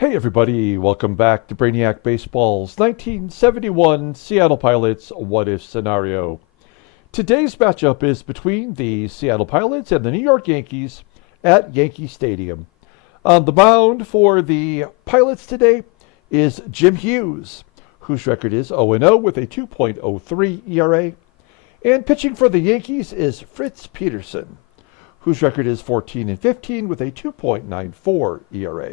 Hey everybody, welcome back to Brainiac Baseball's 1971 Seattle Pilots What If Scenario. Today's matchup is between the Seattle Pilots and the New York Yankees at Yankee Stadium. On the mound for the Pilots today is Jim Hughes, whose record is 0-0 with a 2.03 ERA. And pitching for the Yankees is Fritz Peterson, whose record is 14-15 with a 2.94 ERA.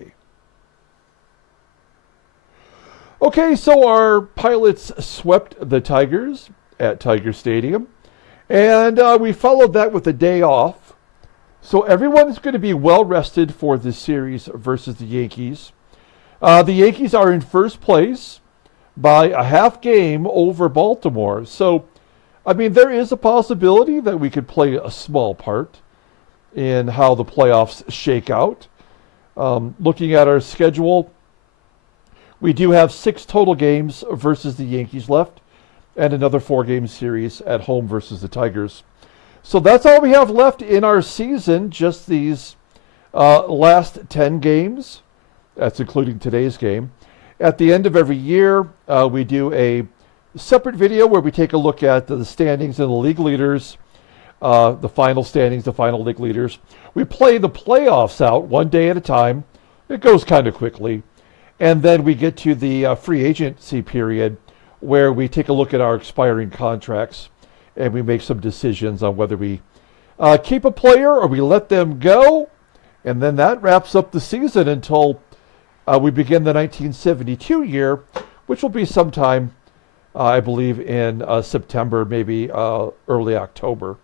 Okay, so our Pilots swept the Tigers at Tiger Stadium, and we followed that with a day off. So everyone's going to be well rested for this series versus the Yankees. The Yankees are in first place by a half game over Baltimore. So, I mean, there is a possibility that we could play a small part in how the playoffs shake out. Looking at our schedule, we do have 6 total games versus the Yankees left, and another 4-game series at home versus the Tigers. So that's all we have left in our season, just these last 10 games. That's including today's game. At the end of every year, we do a separate video where we take a look at the standings and the league leaders, the final standings, the final league leaders. We play the playoffs out one day at a time. It goes kind of quickly. And then we get to the free agency period where we take a look at our expiring contracts and we make some decisions on whether we keep a player or we let them go. And then that wraps up the season until we begin the 1972 year, which will be sometime, I believe, in September, maybe early October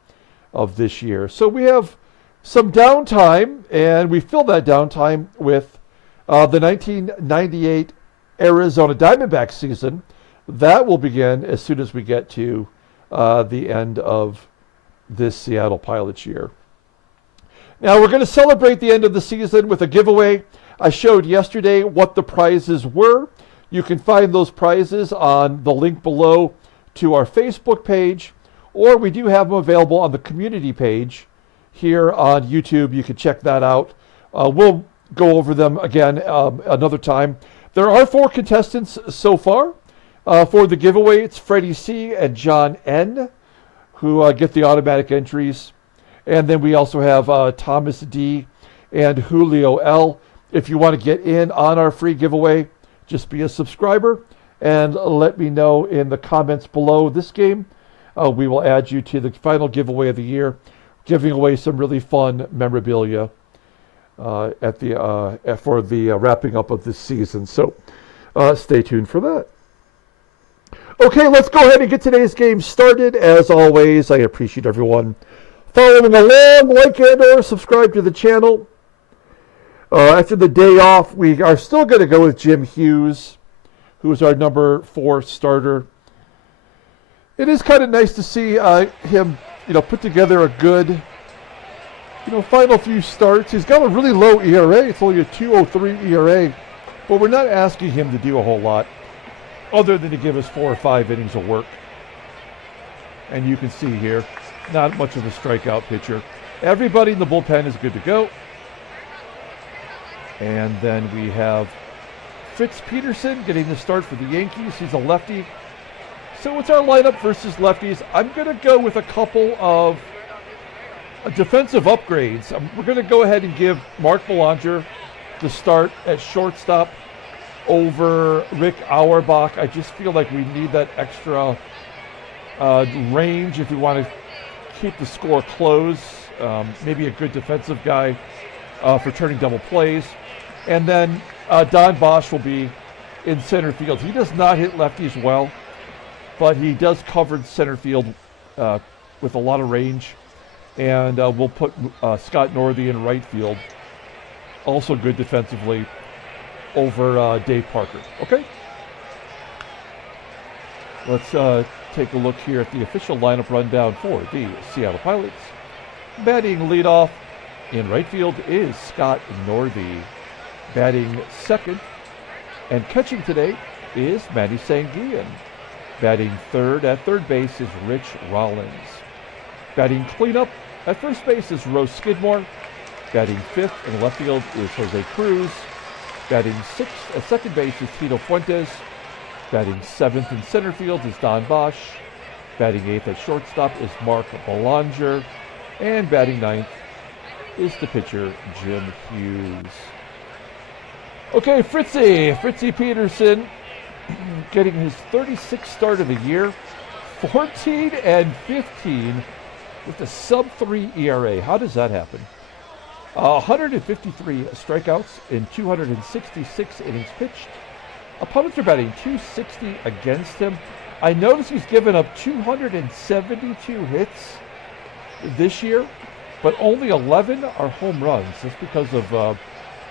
of this year. So we have some downtime, and we fill that downtime with the 1998 Arizona Diamondbacks season. That will begin as soon as we get to the end of this Seattle Pilots year. Now we're going to celebrate the end of the season with a giveaway. I showed yesterday what the prizes were. You can find those prizes on the link below to our Facebook page, or we do have them available on the community page here on YouTube. You can check that out. We'll go over them again another time. There are 4 contestants so far for the giveaway. It's Freddie C. and John N. who get the automatic entries. And then we also have Thomas D. and Julio L. If you want to get in on our free giveaway, just be a subscriber and let me know in the comments below this game. We will add you to the final giveaway of the year, giving away some really fun memorabilia for the wrapping up of this season. So stay tuned for that. Okay, let's go ahead and get today's game started. As always, I appreciate everyone following along, like and or subscribe to the channel. After the day off, we are still going to go with Jim Hughes, who is our number 4 starter. It is kind of nice to see him, put together a good, final few starts. He's got a really low ERA. It's only a 2.03 ERA, but we're not asking him to do a whole lot other than to give us 4 or 5 innings of work. And you can see here, not much of a strikeout pitcher. Everybody in the bullpen is good to go. And then we have Fritz Peterson getting the start for the Yankees. He's a lefty. So it's our lineup versus lefties. I'm going to go with a couple of defensive upgrades. We're going to go ahead and give Mark Belanger the start at shortstop over Rick Auerbach. I just feel like we need that extra range if we want to keep the score close. Maybe a good defensive guy for turning double plays. And then Don Bosch will be in center field. He does not hit lefties well, but he does cover center field with a lot of range. And we'll put Scott Northey in right field, also good defensively, over Dave Parker. Okay? Let's take a look here at the official lineup rundown for the Seattle Pilots. Batting leadoff in right field is Scott Northey. Batting second and catching today is Manny Sanguillen. Batting third at third base is Rich Rollins. Batting cleanup at first base is Skidmore. Batting fifth in left field is Jose CRUZ. Batting sixth at second base is Tito Fuentes. Batting seventh in center field is Don Bosch. Batting eighth at shortstop is Mark Belanger. And batting ninth is the pitcher, Jim Hughes. Okay, Fritzy Peterson, getting his 36th start of the year, 14-15 with a sub-3 ERA. How does that happen? 153 strikeouts in 266 innings pitched. Opponents are batting 260 against him. I notice he's given up 272 hits this year, but only 11 are home runs. That's because of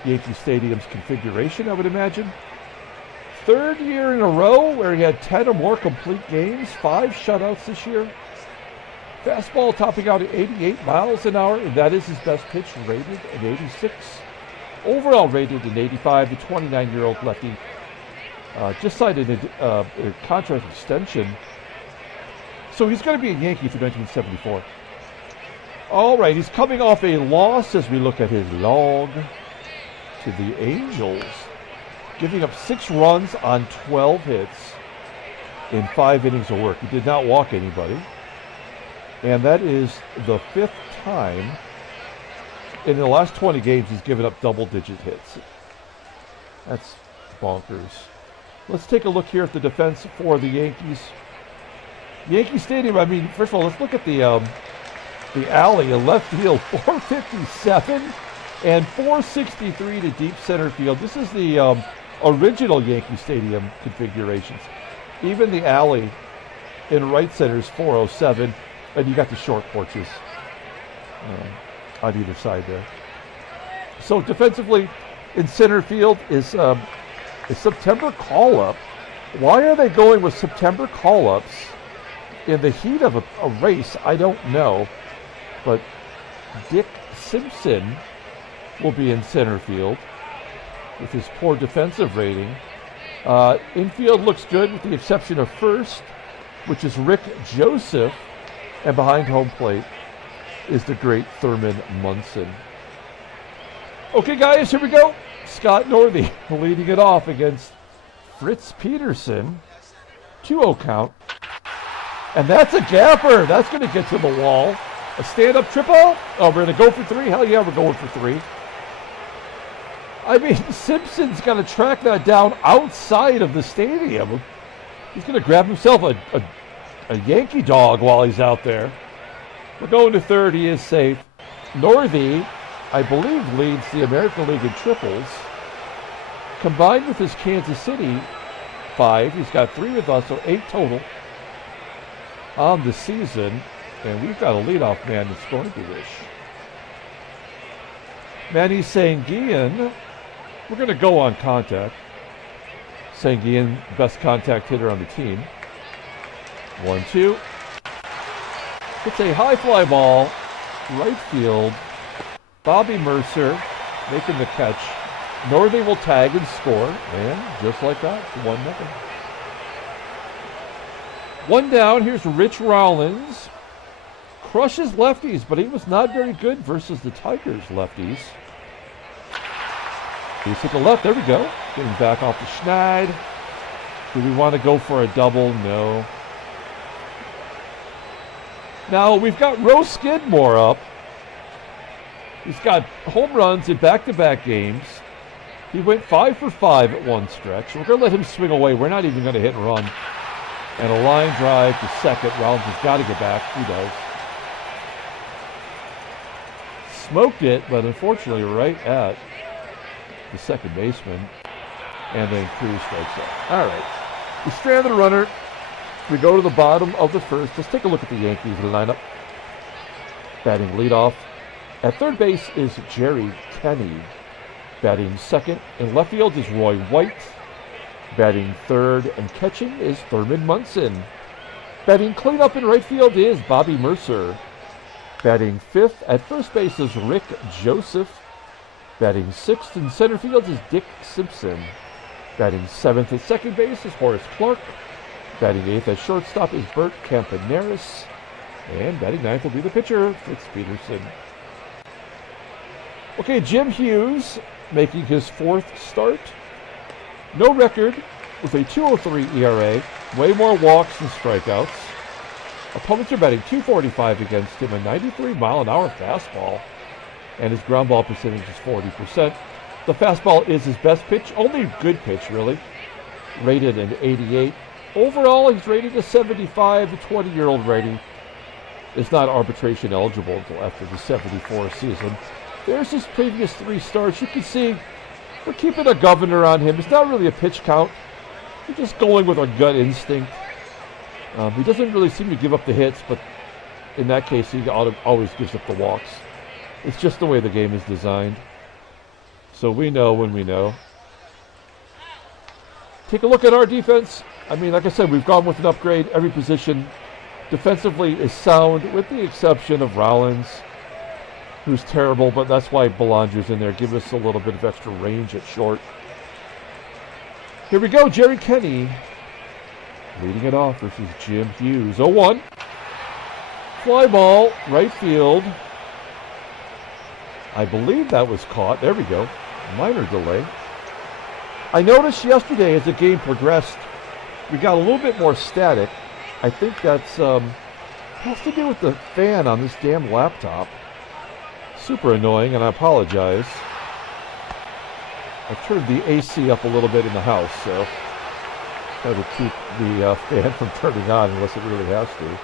Yankee Stadium's configuration, I would imagine. Third year in a row where he had 10 or more complete games, 5 shutouts this year. Fastball topping out at 88 miles an hour, and that is his best pitch, rated at 86. Overall rated at 85. The 29-year-old lefty just signed a contract extension, so he's going to be a Yankee through 1974. All right, he's coming off a loss as we look at his log to the Angels, giving up 6 runs on 12 hits in 5 innings of work. He did not walk anybody. And that is the 5th time in the last 20 games he's given up double-digit hits. That's bonkers. Let's take a look here at the defense for the Yankees. Yankee Stadium, I mean, first of all, let's look at the alley in left field, 457 and 463 to deep center field. This is the original Yankee Stadium configurations. Even the alley in right center is 407. And you got the short porches on either side there. So defensively, in center field is September call-up. Why are they going with September call-ups in the heat of a race? I don't know. But Dick Simpson will be in center field with his poor defensive rating. Infield looks good with the exception of first, which is Rick Joseph. And behind home plate is the great Thurman Munson. Okay, guys, here we go. Scott Northey leading it off against Fritz Peterson. 2-0 count. And that's a gapper. That's going to get to the wall. A stand-up triple. Oh, we're going to go for 3? Hell yeah, we're going for 3. I mean, Simpson's got to track that down outside of the stadium. He's going to grab himself a Yankee dog while he's out there. We're going to third. He is safe. Northey, I believe, leads the American League in triples. Combined with his Kansas City 5, he's got 3 with us, so 8 total on the season. And we've got a leadoff man that's going to wish. Manny SANGUILLEN, we're going to go on contact. SANGUILLEN, best contact hitter on the team. 1-2. It's a high fly ball, right field. Bobby MURCER making the catch. Northey will tag and score, and just like that, 1-0. 1 down. Here's Rich Rollins. Crushes lefties, but he was not very good versus the Tigers lefties. He's hit the left. There we go. Getting back off the schneid. Do we want to go for a double? No. Now we've got SKIDMORE up. He's got home runs in back-to-back games. He went 5 for 5 at one stretch. We're going to let him swing away. We're not even going to hit and run. And a line drive to second. Rollins has got to get back. He does. Smoked it, but unfortunately right at the second baseman. And then CRUZ strikes out. All right. We strand the runner. We go to the bottom of the first. Let's take a look at the Yankees lineup. Batting leadoff. At third base is Jerry KENNEY. Batting second in left field is Roy White. Batting third and catching is Thurman Munson. Batting cleanup in right field is Bobby MURCER. Batting fifth at first base is Rick Joseph. Batting sixth in center field is Dick Simpson. Batting seventh at second base is Horace CLARKE. Batting eighth at shortstop is Bert CAMPANERIS. And batting ninth will be the pitcher, Fritz Peterson. Okay, Jim Hughes making his 4th start. No record with a 2.03 ERA, way more walks than strikeouts. Opponents are batting .245 against him, a 93-mile-an-hour fastball, and his ground ball percentage is 40%. The fastball is his best pitch, only good pitch, really. Rated an 88. Overall, he's rated a 75. The 20-year-old rating is not arbitration eligible until after the 74 season. There's his previous 3 starts. You can see we're keeping a governor on him. It's not really a pitch count. We're just going with our gut instinct. He doesn't really seem to give up the hits, but in that case, he always gives up the walks. It's just the way the game is designed. So we know when we know. Take a look at our defense. I mean, like I said, we've gone with an upgrade. Every position defensively is sound, with the exception of Rollins, who's terrible, but that's why Belanger's in there. Give us a little bit of extra range at short. Here we go, Jerry Kenney leading it off versus Jim Hughes. 0-1. Fly ball, right field. I believe that was caught. There we go. Minor delay. I noticed yesterday as the game progressed, we got a little bit more static. I think that's has to do with the fan on this damn laptop. Super annoying, and I apologize. I've turned the AC up a little bit in the house, so try to keep the fan from turning on unless it really has to.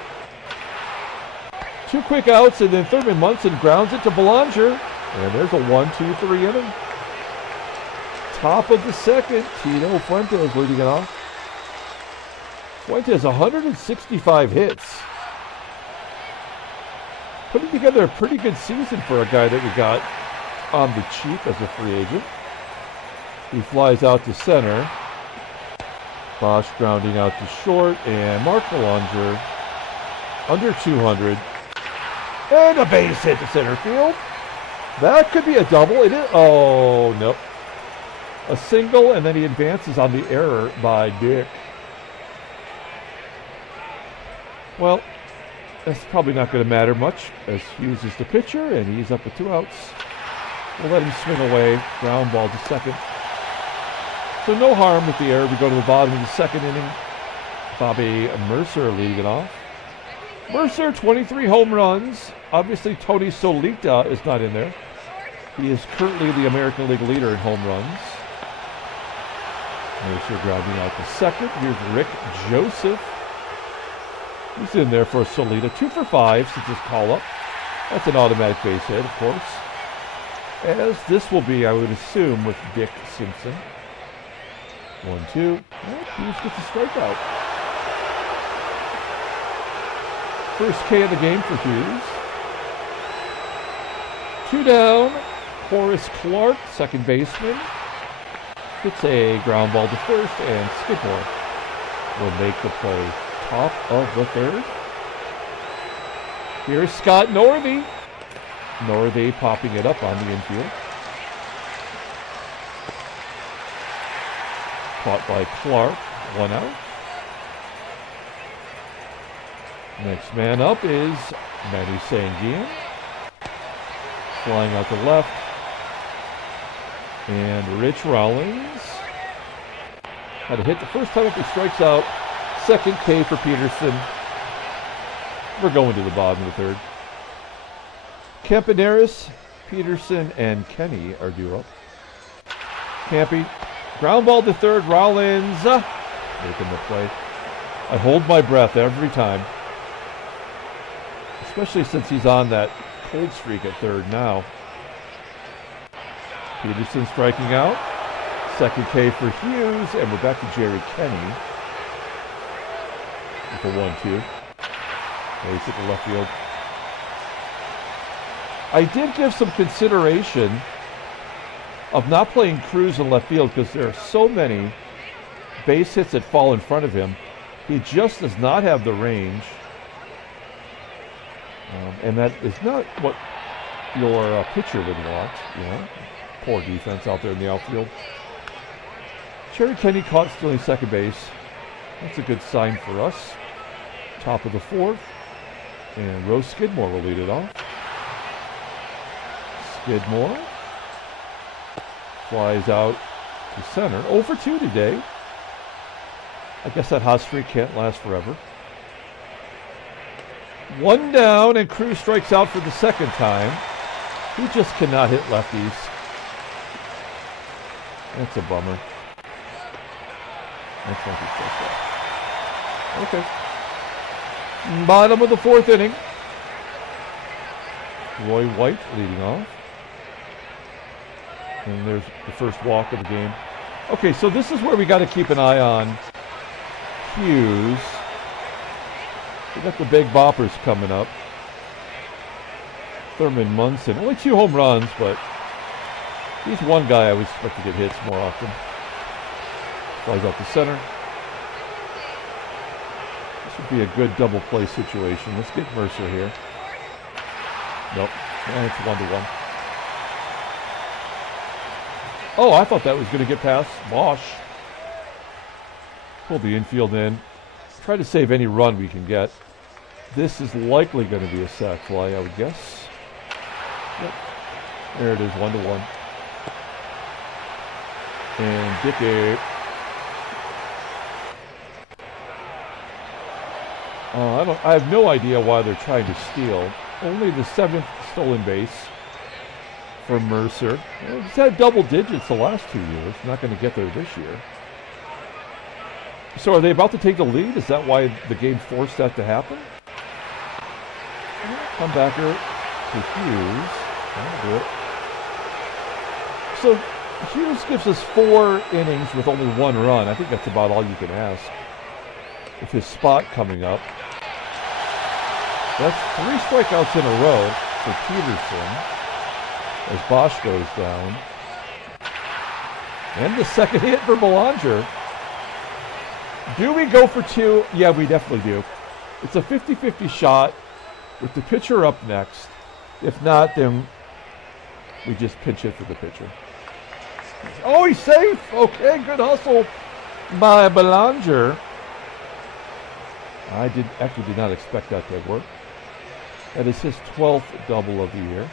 2 quick outs, and then Thurman Munson grounds it to Belanger. And there's a 1-2-3 inning. Top of the 2nd, Tito Fuentes leading it off. Fuentes 165 hits. Putting together a pretty good season for a guy that we got on the cheap as a free agent. He flies out to center. BOSCH grounding out to short, and Mark Belanger under 200. And a base hit to center field. That could be a double. It is. Oh, nope. A single, and then he advances on the error by Dick. Well, that's probably not going to matter much, as Hughes is the pitcher, and he's up with 2 outs. We'll let him swing away. Ground ball to second. So no harm with the error. We go to the bottom of the 2nd inning. Bobby Mercer leading it off. Mercer, 23 home runs. Obviously, Tony Solita is not in there. He is currently the American League leader in home runs. Mercer grounding out to second. Here's Rick Joseph. He's in there for Solita. 2 for 5 since his call-up. That's an automatic base hit, of course. As this will be, I would assume, with Dick Simpson. 1-2. Hughes gets a strikeout. First K of the game for Hughes. 2 down. Horace CLARKE, second baseman. Hits a ground ball to first, and Skidmore will make the play. Top of the 3rd. Here's Scott Northey. Northey popping it up on the infield. Caught by CLARKE. 1 out. Next man up is Manny SANGUILLEN. Flying out to left. And Rich Rollins had a hit the first time up. He strikes out. 2nd K for Peterson. We're going to the bottom of the 3rd. Campaneris, Peterson, and Kenney are due up. Campy. Ground ball to 3rd. Rollins making the play. I hold my breath every time. Especially since he's on that cold streak at 3rd now. Peterson striking out. 2nd K for Hughes, and we're back to Jerry Kenney with a 1-2. Base hit to left field. I did give some consideration of not playing CRUZ in left field because there are so many base hits that fall in front of him. He just does not have the range. And that is not what your pitcher would want, you know. Poor defense out there in the outfield. Jerry Kenney caught stealing second base. That's a good sign for us. Top of the 4th. And Rose Skidmore will lead it off. Skidmore Flies out to center. 0 for 2 today. I guess that hot streak can't last forever. 1 down, and CRUZ strikes out for the second time. He just cannot hit lefties. That's a bummer. That's not his strikes out. Okay. Bottom of the 4th inning. Roy White leading off. And there's the first walk of the game. Okay, so this is where we got to keep an eye on Hughes. We got the big boppers coming up. Thurman, MUNSON. Only 2 home runs, but he's one guy I would expect to get hits more often. Flies out to center. This would be a good double play situation. Let's get Mercer here. Nope. And it's 1-1. Oh, I thought that was going to get past BOSCH. Pull the infield in. Try to save any run we can get. This is likely going to be a sac fly, I would guess. Yep. There it is, 1-1. And Dickey. I have no idea why they're trying to steal. Only the 7th stolen base for Mercer. He's had double digits the last 2 years. Not going to get there this year. So are they about to take the lead? Is that why the game forced that to happen? Comebacker to Hughes. That'll do it. So Hughes gives us 4 innings with only 1 run. I think that's about all you can ask. With his spot coming up. That's 3 strikeouts in a row for Peterson as BOSCH goes down. And the second hit for Belanger. Do we go for 2? Yeah, we definitely do. It's a 50-50 shot with the pitcher up next. If not, then we just pinch hit for the pitcher. Oh, he's safe. Okay, good hustle by Belanger. I actually did not expect that to work. That is his 12th double of the year.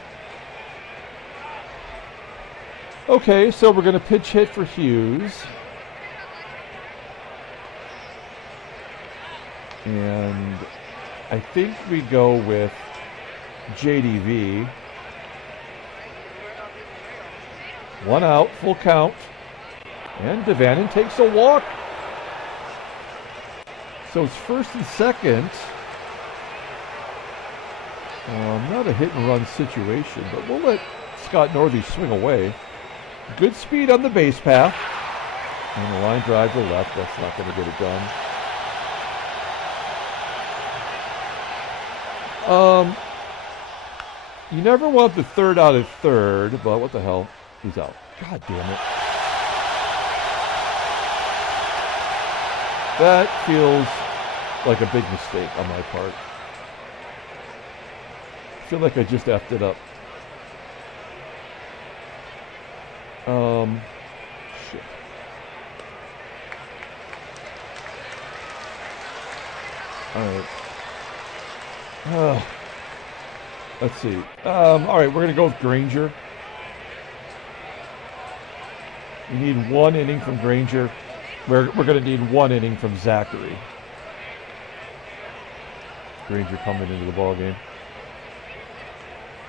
Okay, so we're going to pitch hit for Hughes. And I think we go with JDV. 1 out, full count. And Devannon takes a walk. So it's 1st and 2nd. Not a hit and run situation, but we'll let Scott Northey swing away. Good speed on the base path. And a line drive to left. That's not going to get it done. You never want the 3rd out at 3rd, but what the hell? He's out. God damn it. That feels like a big mistake on my part. I feel like I just effed it up. Shit. All right. Let's see. All right, we're going to go with Granger. We need 1 inning from Granger. We're going to need 1 inning from Zachary. Granger coming into the ball game.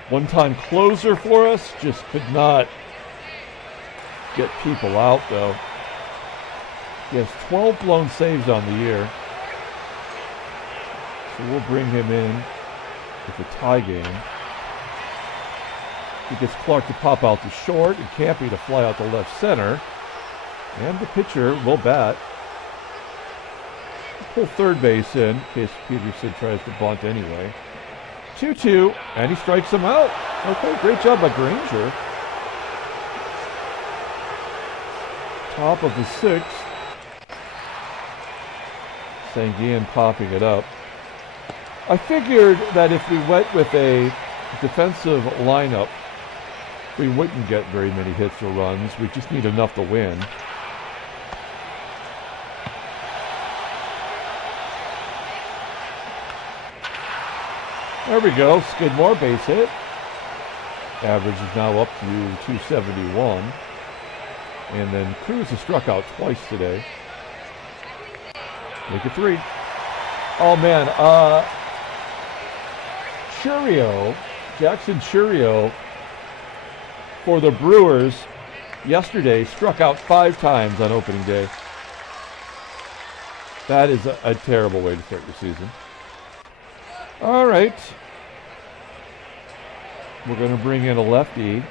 One-time closer for us. Just could not get people out, though. He has 12 blown saves on the year. So we'll bring him in with a tie game. He gets CLARKE to pop out to short and Campy to fly out to left center. And the pitcher will bat. Pull 3rd base in case Peterson tries to bunt anyway. 2-2, and he strikes him out. Okay, great job by Granger. Top of the 6th. SANGUILLEN popping it up. I figured that if we went with a defensive lineup, we wouldn't get very many hits or runs. We just need enough to win. There we go. Skidmore, base hit. Average is now up to 271. And then CRUZ has struck out twice today. Make it 3. Oh, man. Jackson Churio for the Brewers yesterday struck out 5 times on opening day. That is a terrible way to start your season. All right. We're going to bring in a lefty.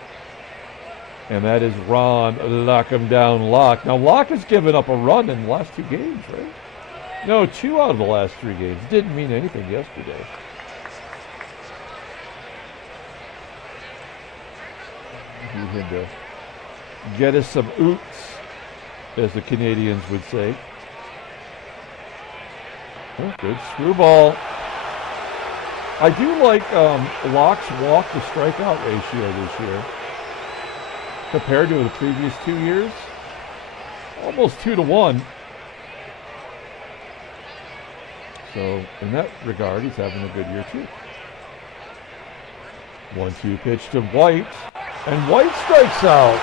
And that is Ron Lock him down Lock. Now, Lock has given up a run in the last 2 games, right? No, 2 out of the last 3 games. Didn't mean anything yesterday. Need him to get us some oots, as the Canadians would say. Oh, good screwball. I do like Lock's walk to strikeout ratio this year compared to the previous 2 years. Almost 2 to 1. So in that regard, he's having a good year too. 1-2 pitch to White, and White strikes out.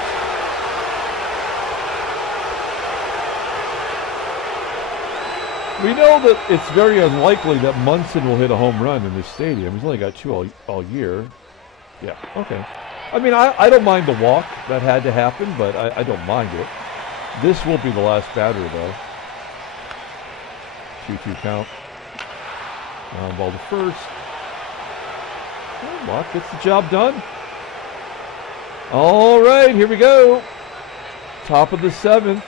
We know that it's very unlikely that Munson will hit a home run in this stadium. He's only got 2 all year. Yeah, okay. I mean, I don't mind the walk. That had to happen, but I don't mind it. This will be the last batter, though. 2-2 count. Ground ball to first. Oh, Lock gets the job done. All right, here we go. Top of the 7th.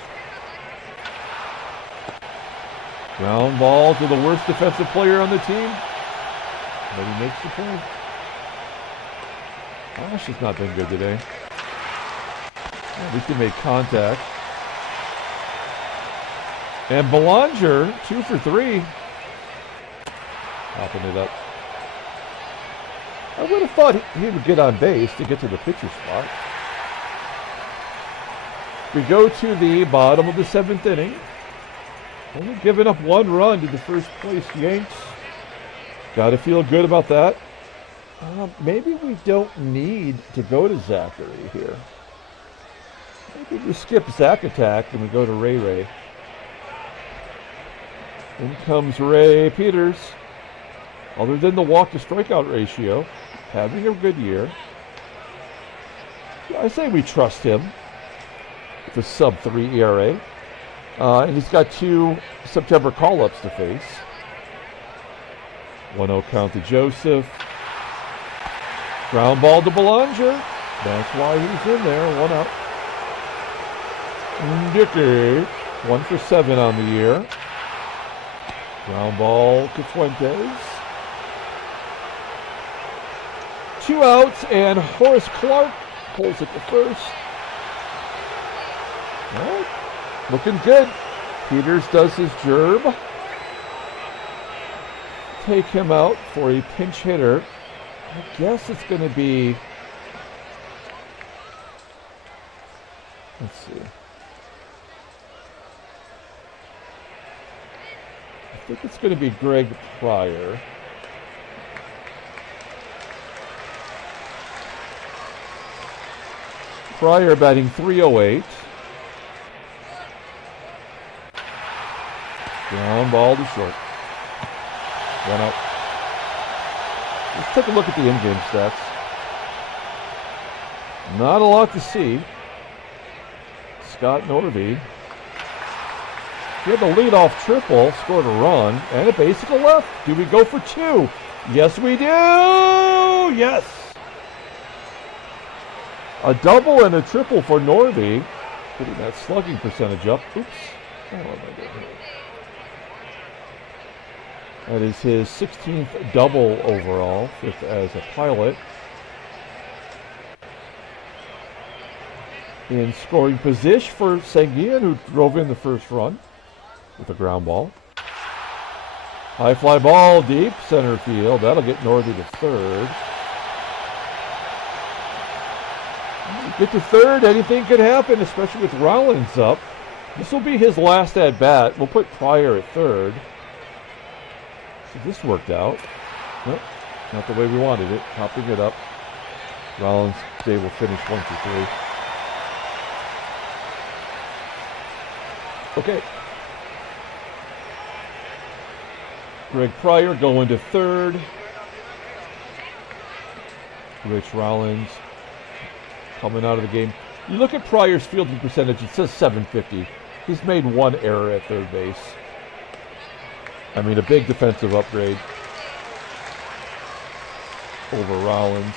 Ground ball to the worst defensive player on the team. But he makes the play. Bosch has not been good today. At least he made contact. And Belanger, 2 for 3. Popping it up. I would have thought he would get on base to get to the pitcher spot. We go to the bottom of the 7th inning. Only giving up 1 run to the first place Yanks. Got to feel good about that. Maybe we don't need to go to Zachary here. Maybe we skip Zach attack and we go to Ray. In comes Ray Peters. Other than the walk to strikeout ratio, having a good year. I say we trust him with a sub-3 ERA. And he's got 2 September call-ups to face. 1-0 count to Joseph. Ground ball to Belanger. That's why he's in there. 1 out. Dickey. 1 for 7 on the year. Ground ball to Fuentes. 2 outs, and Horace CLARKE pulls it to first. All right. Looking good. Peters does his job. Take him out for a pinch hitter. I guess it's going to be, let's see. I think it's going to be Greg Pryor. Pryor batting .308. Ground ball to short. 1 out. Let's take a look at the in-game stats. Not a lot to see. Scott Northey. He had the leadoff triple, scored a run, and a base to the left. Do we go for 2? Yes, we do! Yes! A double and a triple for Northey. Putting that slugging percentage up. Oops. Oh, what am I doing here? That is his 16th double overall, 5th as a pilot. In scoring position for SANGUILLEN, who drove in the first run with a ground ball. High fly ball deep center field. That'll get Northey to third. Get to third, anything could happen, especially with Rollins up. This will be his last at bat. We'll put Pryor at third. So this worked out. Nope, not the way we wanted it. Popping it up. Rollins is able to finish 1 for 3. Okay. Greg Pryor going to third. Rich Rollins coming out of the game. You look at Pryor's fielding percentage, it says 750. He's made one error at third base. I mean, a big defensive upgrade over Rollins.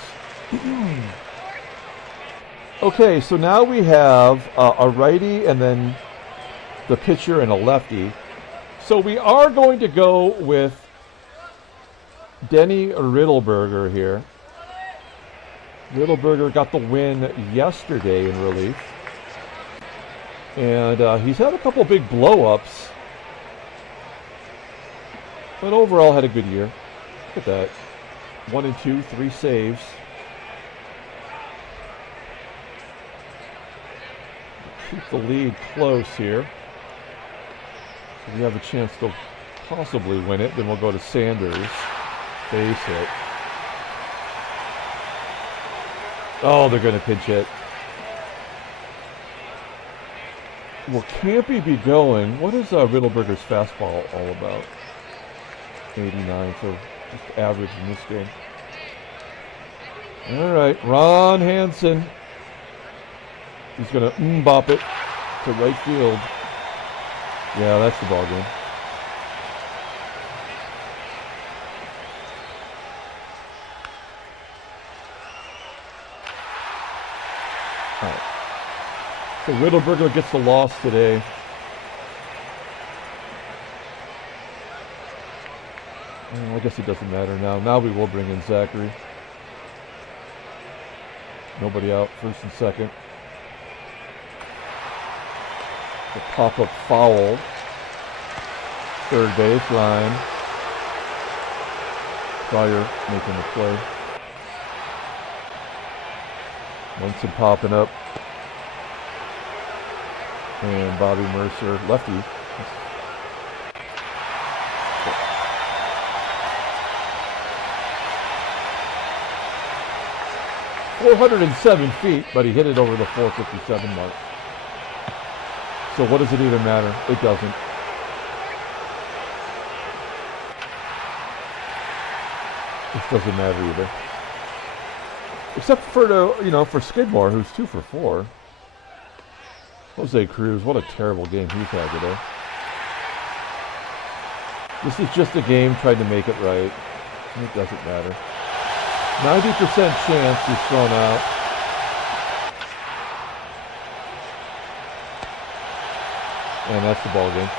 Okay, so now we have a righty and then the pitcher and a lefty. So we are going to go with Denny Riddleberger here. Riddleberger got the win yesterday in relief. And he's had a couple big blow-ups. But overall had a good year. Look at that. 1 and 2, 3 saves. Keep the lead close here. If we have a chance to possibly win it, then we'll go to Sanders. Base hit. Oh, they're going to pinch hit. Will Campy be going? What is Riddleberger's fastball all about? 89, so just average in this game. All right, Ron Hansen. He's going to bop it to right field. Yeah, that's the ball game. All right. So Riddleberger gets the loss today. I guess it doesn't matter now. Now we will bring in Zachary. Nobody out, first and second. The pop-up foul. Third base line. Pryor making the play. Munson popping up. And Bobby Mercer, lefty. 407 feet, but he hit it over the 457 mark. So what does it even matter? It doesn't. This doesn't matter either. Except for for Skidmore, who's 2 for 4. Jose Cruz, what a terrible game he's had today. This is just a game trying to make it right. It doesn't matter. 90% chance he's thrown out. And that's the ball game.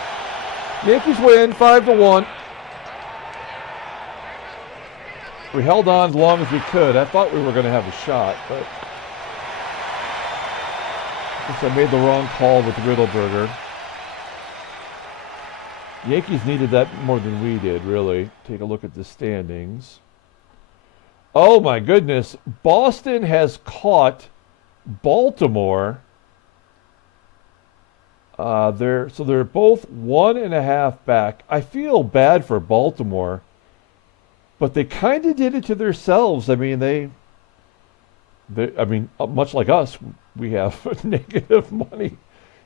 Yankees win 5-1. We held on as long as we could. I thought we were going to have a shot, but I guess I made the wrong call with Riddleberger. Yankees needed that more than we did, really. Take a look at the standings. Oh my goodness. Boston has caught Baltimore. They're both 1.5 back. I feel bad for Baltimore, but they kind of did it to themselves. I mean, much like us, we have negative money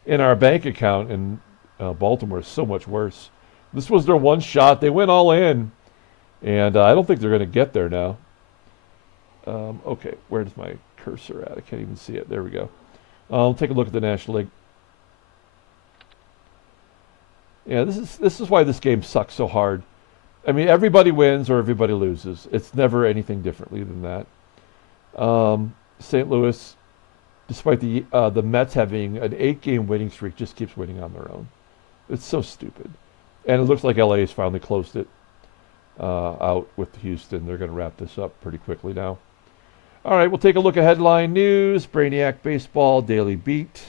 in our bank account, and Baltimore is so much worse. This was their one shot. They went all in, and I don't think they're going to get there now. Okay, where's my cursor at? I can't even see it. There we go. I'll take a look at the National League. Yeah, this is why this game sucks so hard. I mean, everybody wins or everybody loses. It's never anything differently than that. St. Louis, despite the Mets having an 8-game winning streak, just keeps winning on their own. It's so stupid. And it looks like LA has finally closed it out with Houston. They're going to wrap this up pretty quickly now. All right, we'll take a look at headline news. Brainiac Baseball Daily Beat.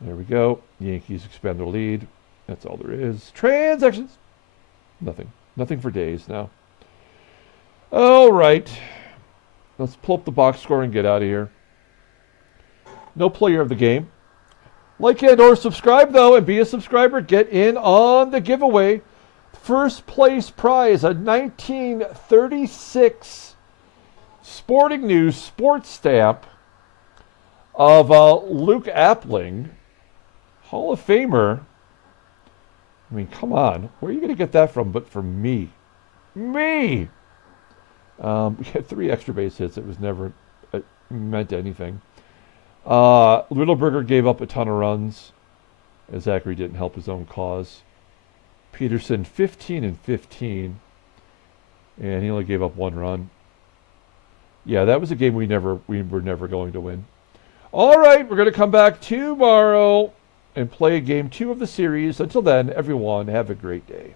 There we go. Yankees expand their lead. That's all there is. Transactions. Nothing. Nothing for days now. All right. Let's pull up the box score and get out of here. No player of the game. Like and or subscribe, though, and be a subscriber. Get in on the giveaway. First place prize, a 1936 Sporting News sports stamp of Luke Appling, Hall of Famer. I mean, come on. Where are you going to get that from but from me? Me! We had 3 extra base hits. It was never meant anything. Littleberger gave up a ton of runs, as Zachary didn't help his own cause. Peterson 15 and 15, and he only gave up 1 run. Yeah, that was a game we were never going to win. All right, we're going to come back tomorrow and play game 2 of the series. Until then, everyone, have a great day.